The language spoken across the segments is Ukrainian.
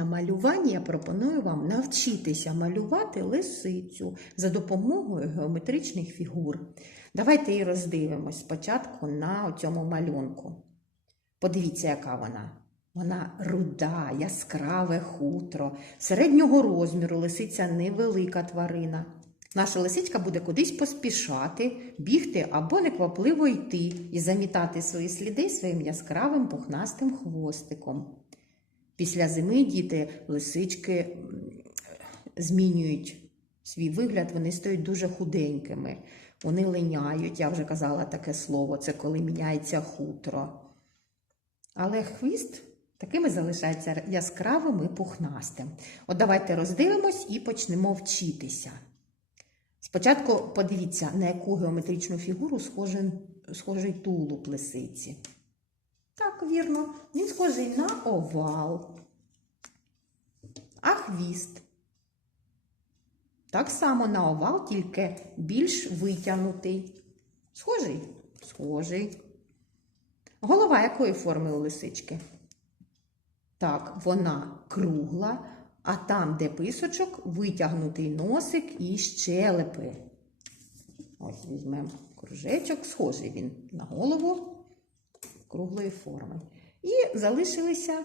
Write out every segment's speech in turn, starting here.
малюванні я пропоную вам навчитися малювати лисицю за допомогою геометричних фігур. Давайте її роздивимось спочатку на цьому малюнку. Подивіться, яка вона. Вона руда, яскраве хутро, середнього розміру лисиця невелика тварина. Наша лисичка буде кудись поспішати, бігти або неквапливо йти і замітати свої сліди своїм яскравим пухнастим хвостиком. Після зими діти лисички змінюють свій вигляд, вони стають дуже худенькими. Вони линяють, я вже казала таке слово, це коли міняється хутро. Але хвіст такими залишається яскравим і пухнастим. От давайте роздивимось і почнемо вчитися. Спочатку подивіться, на яку геометричну фігуру схожий, схожий тулуб лисиці. Вірно, він схожий на овал. А хвіст. Так само на овал, тільки більш витягнутий. Схожий? Схожий. Голова якої форми у лисички? Так, вона кругла, а там, де писочок, витягнутий носик і щелепи. Ось візьмемо кружечок, схожий він на голову круглої форми. І залишилися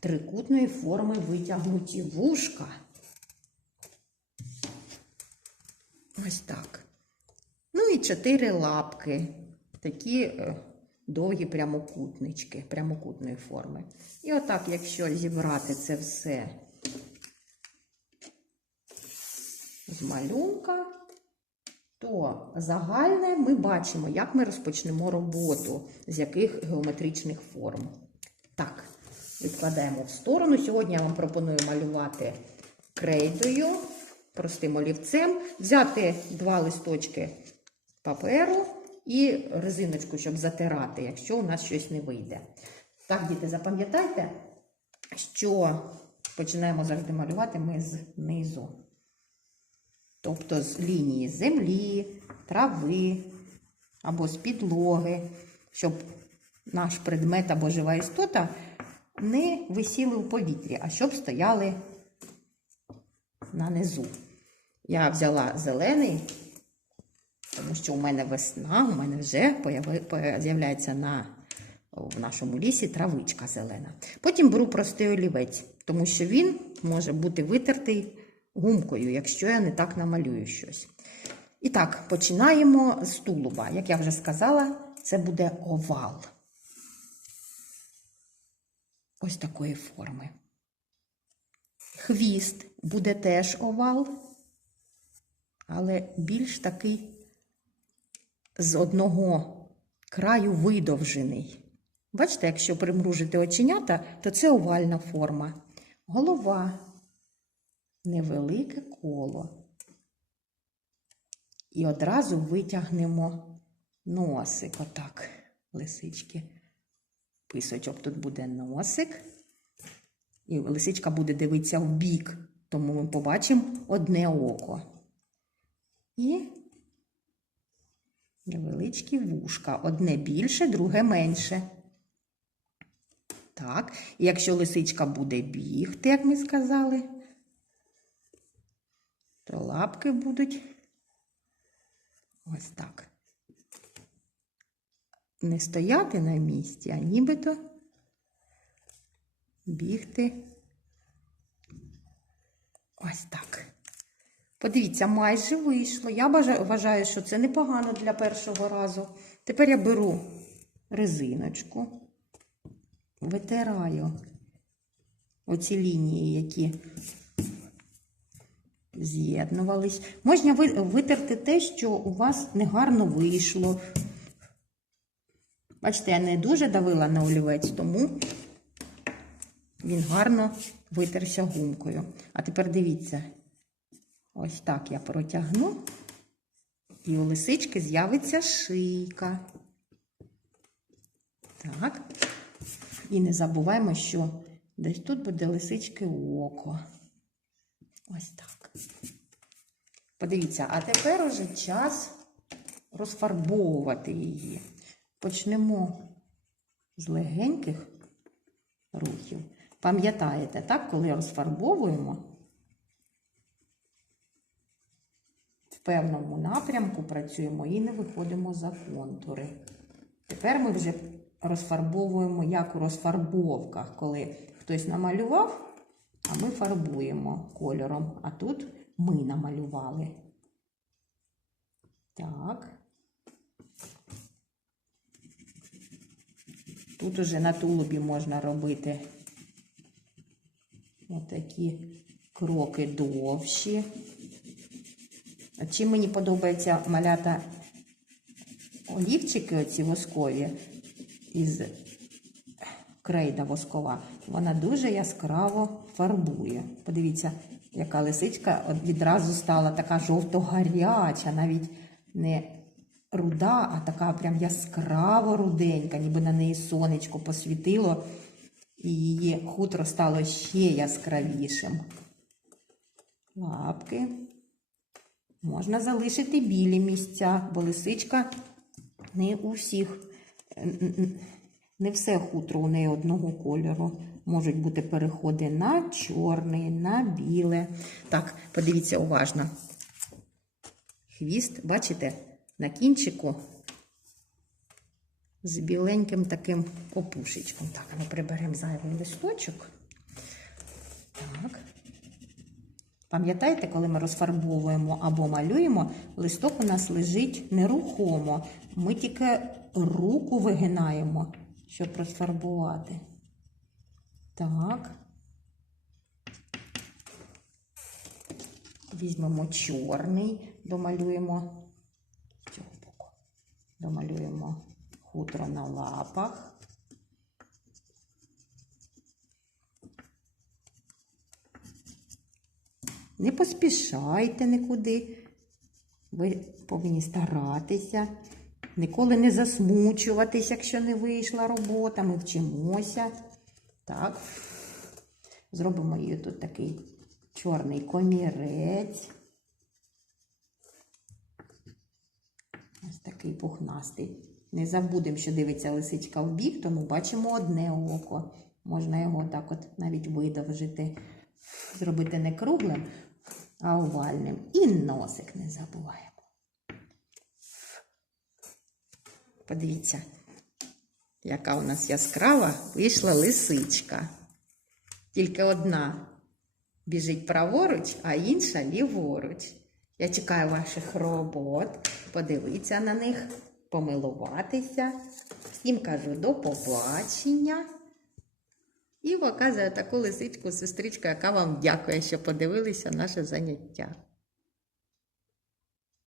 трикутної форми витягнуті вушка. Ось так. Ну і чотири лапки. Такі е, довгі прямокутнички, прямокутної форми. І отак, якщо зібрати це все з малюнка, то загальне ми бачимо, як ми розпочнемо роботу, з яких геометричних форм. Так, відкладаємо в сторону. Сьогодні я вам пропоную малювати крейдою, простим олівцем, взяти два листочки паперу і резиночку, щоб затирати, якщо у нас щось не вийде. Так, діти, запам'ятайте, що починаємо завжди малювати ми знизу. Тобто з лінії землі, трави або з підлоги, щоб наш предмет або жива істота не висіли у повітрі, а щоб стояли на низу. Я взяла зелений, тому що у мене весна, у мене вже з'являється на, в нашому лісі травичка зелена. Потім беру простий олівець, тому що він може бути витертий гумкою, якщо я не так намалюю щось. І так, починаємо з тулуба. Як я вже сказала, це буде овал. Ось такої форми. Хвіст буде теж овал, але більш такий з одного краю видовжений. Бачите, якщо примружити оченята, то це овальна форма. Голова, невелике коло. І одразу витягнемо носик, отак, лисички. Писочок тут буде носик. І лисичка буде дивитися в бік, тому ми побачимо одне око. І невеличкі вушка. Одне більше, друге менше. Так, і якщо лисичка буде бігти, як ми сказали, то лапки будуть ось так. Не стояти на місці, а нібито бігти ось так. Подивіться, майже вийшло. Я вважаю, що це непогано для першого разу. Тепер я беру резиночку, витираю оці лінії, які з'єднувались. Можна витерти те, що у вас негарно вийшло. Бачите, я не дуже давила на олівець, тому він гарно витерся гумкою. А тепер дивіться, ось так я протягну, і у лисички з'явиться шийка. Так. І не забуваємо, що десь тут буде лисички око. Ось так. Подивіться, а тепер уже час розфарбовувати її. Почнемо з легеньких рухів. Пам'ятаєте, так, коли розфарбовуємо, в певному напрямку працюємо і не виходимо за контури. Тепер ми вже розфарбовуємо як у розфарбовках, коли хтось намалював, а ми фарбуємо кольором. А тут ми намалювали. Так. Тут уже на тулубі можна робити отакі кроки довші. Чим мені подобається малята олівчики оці воскові із крейда воскова, вона дуже яскраво фарбує. Подивіться, яка лисичка відразу стала така жовто-гаряча, навіть не руда, а така прям яскраво руденька, ніби на неї сонечко посвітило, і її хутро стало ще яскравішим. Лапки. Можна залишити білі місця, бо лисичка не у всіх, не все хутро у неї одного кольору. Можуть бути переходи на чорний, на біле. Так, подивіться уважно. Хвіст, бачите, на кінчику з біленьким таким опушечком. Так, ми приберемо зайвий листочок. Так. Пам'ятаєте, коли ми розфарбовуємо або малюємо, листок у нас лежить нерухомо. Ми тільки руку вигинаємо, щоб розфарбувати. Так. Візьмемо чорний, домалюємо цього боку. Домалюємо хутро на лапах. Не поспішайте нікуди. Ви повинні старатися, ніколи не засмучуватись, якщо не вийшла робота. Ми вчимося. Так. Зробимо її тут такий чорний комірець. Ось такий пухнастий. Не забудемо, що дивиться лисичка в бік, тому бачимо одне око. Можна його так от навіть видовжити, зробити не круглим, а овальним. І носик не забуваємо. Подивіться, яка у нас яскрава вийшла лисичка. Тільки одна біжить праворуч, а інша ліворуч. Я чекаю ваших робот, подивитися на них, помилуватися. Всім кажу до побачення. І показую таку лисичку сестричку, яка вам дякує, що подивилися наше заняття.